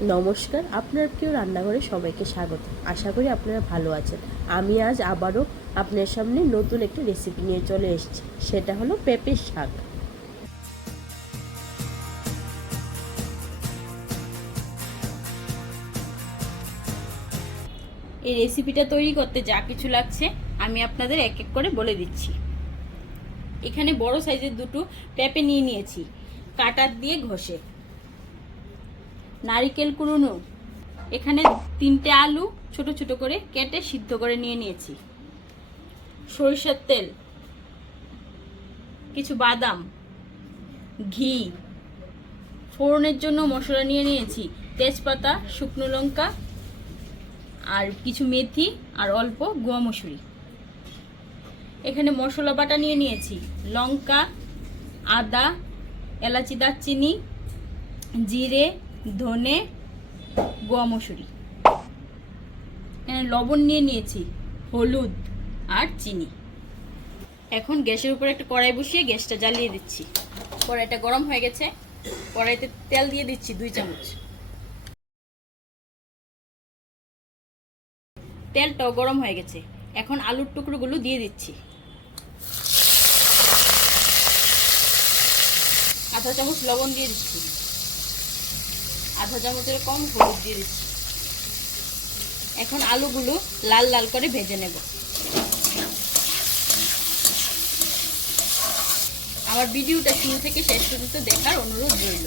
নমস্কার, আপনার প্রিয় রান্নাঘরে সবাইকে স্বাগত। আশা করি আপনারা ভালো আছেন। আমি আজ আবারও আপনার সামনে নতুন একটি রেসিপি নিয়ে চলে এসেছি। সেটা হলো পেঁপের শাক। এই রেসিপিটা তৈরি করতে যা কিছু লাগছে আমি আপনাদের এক এক করে বলে দিচ্ছি। এখানে বড় সাইজের দুটো পেঁপে নিয়ে নিয়েছি কাটার দিয়ে ঘষে। নারকেল কুড়ুনো, এখানে 3টে আলু ছোট ছোট করে কেটে সিদ্ধ করে নিয়ে নিয়েছি। সরিষার তেল, কিছু বাদাম, ঘি, ফোড়নের জন্য মশলা নিয়ে নিয়েছি তেজপাতা, শুকনো লঙ্কা আর কিছু মেথি আর অল্প গুয়া মসুরি। এখানে মশলা বাটা নিয়ে নিয়েছি লঙ্কা, আদা, এলাচি, দারচিনি, জিরে, ধনে, গুয়া মসুরি। এখানে লবণ নিয়ে নিয়েছি, হলুদ আর চিনি। এখন গ্যাসের উপর একটা কড়াই বসিয়ে গ্যাসটা জ্বালিয়ে দিচ্ছি। কড়াইটা গরম হয়ে গেছে, কড়াইতে তেল দিয়ে দিচ্ছি 2 চামচ। তেলটাও গরম হয়ে গেছে, এখন আলুর টুকরোগুলো দিয়ে দিচ্ছি। আধা চামচ লবণ দিয়ে দিচ্ছি, আধা চামচের কম হলুদ দিয়ে দিচ্ছি। এখন আলুগুলো লাল লাল করে ভেজে নেব। আমার ভিডিওটা শুরু থেকে শেষ পর্যন্ত দেখার অনুরোধ রইল।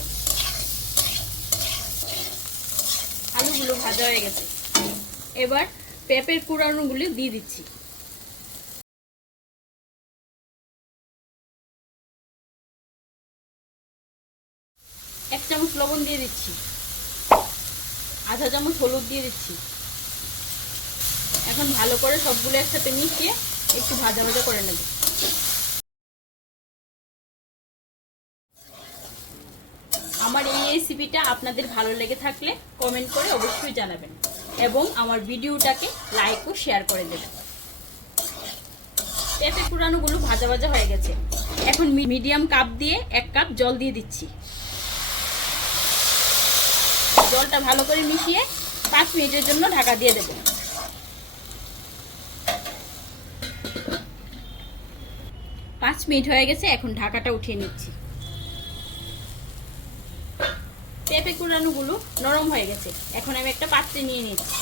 আলুগুলো ভাজা হয়ে গেছে, এবার পেঁপের কুড়ানোগুলো দিয়ে দিচ্ছি। এক চামচ লবণ দিয়ে দিচ্ছি, আধা চামচ হলুদ দিয়ে দিচ্ছি। এখন ভালো করে সবগুলো একসাথে মিশিয়ে একটু ভাজা ভাজা করে নেব। আমার এই রেসিপিটা আপনাদের ভালো লেগে থাকলে কমেন্ট করে অবশ্যই জানাবেন এবং আমার ভিডিওটাকে লাইক ও শেয়ার করে দেবেন। পেঁপে কুড়ানোগুলো ভাজা ভাজা হয়ে গেছে, এখন মিডিয়াম কাপ দিয়ে 1 কাপ জল দিয়ে দিচ্ছি। জলটা ভালো করে মিশিয়ে 5 মিনিটের জন্য ঢাকা দিয়ে দেব। 5 মিনিট হয়ে গেছে, এখন ঢাকাটা উঠিয়ে নিচ্ছি। পেঁপে কুড়ানোগুলো নরম হয়ে গেছে, এখন আমি একটা পাত্রে নিয়ে নিচ্ছি।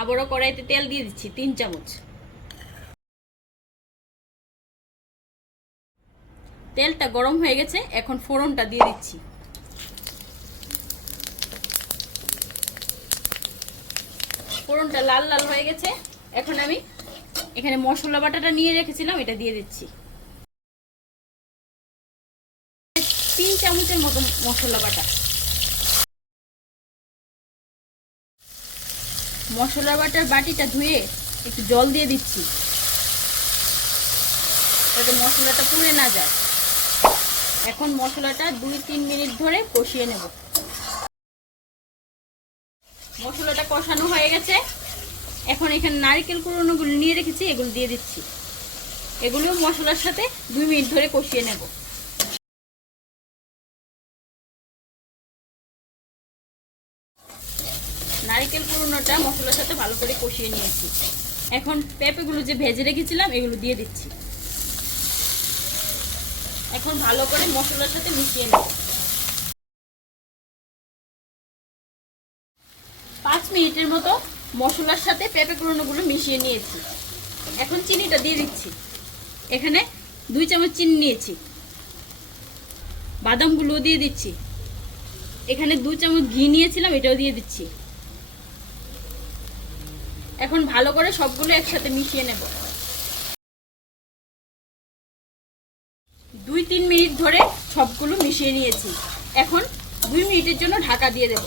আবারও কড়াইতে তেল দিয়ে দিচ্ছি 3 চামচ। তেলটা গরম হয়ে গেছে, এখন ফোড়নটা দিয়ে দিচ্ছি। ফোড়নটা লাল লাল হয়ে গেছে, এখন আমি এখানে মশলা বাটাটা নিয়ে রেখেছিলাম, এটা দিয়ে দিচ্ছি। 3 চামচের মতো মশলা বাটা। মশলা বাটার বাটিটা ধুয়ে একটু জল দিয়ে দিচ্ছি, যাতে মশলাটা পুড়ে না যায়। এখন মশলাটা 2-3 মিনিট ধরে কষিয়ে নেব। মশলাটা কষানো হয়ে গেছে, এখন এখানে নারকেল কুড়োনোগুলো নিয়ে রেখেছি, এগুলো দিয়ে দিচ্ছি। এগুলো মশলার সাথে 2 মিনিট ধরে কষিয়ে নেব। নারকেল কুড়োনোটা মশলার সাথে ভালো করে কষিয়ে নিয়েছি। এখন পেঁপেগুলো যে ভেজে রেখেছিলাম এগুলো দিয়ে দিচ্ছি। এখন ভালো করে মশলার সাথে মিশিয়ে নেব। 5 মিনিটের মতো মশলার সাথে পেঁপে কুড়োনোগুলো মিশিয়ে নিয়েছি। এখন চিনিটা দিয়ে দিচ্ছি। এখানে 2 চামচ চিনি নিয়েছি। বাদামগুলো দিয়ে দিচ্ছি। এখানে 2 চামচ ঘি নিয়েছিলাম, এটাও দিয়ে দিচ্ছি। এখন ভালো করে সবগুলো একসাথে মিশিয়ে নেব। 2-3 মিনিট ধরে সবগুলো মিশিয়ে নিয়েছি। এখন 2 মিনিটের জন্য ঢাকা দিয়ে দেব।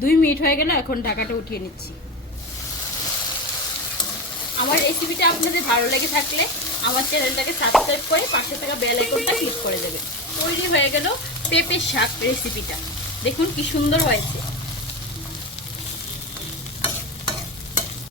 2 মিনিট হয়ে গেল, এখন ঢাকাটা উঠিয়ে নিচ্ছি। আমার রেসিপিটা আপনাদের ভালো লেগে থাকলে আমার চ্যানেলটাকে সাবস্ক্রাইব করে পাশে থাকা বেল আইকনটা ক্লিক করে দেবেন। তৈরি হয়ে গেল পেঁপের শাক রেসিপিটা। দেখুন কি সুন্দর হয়েছে।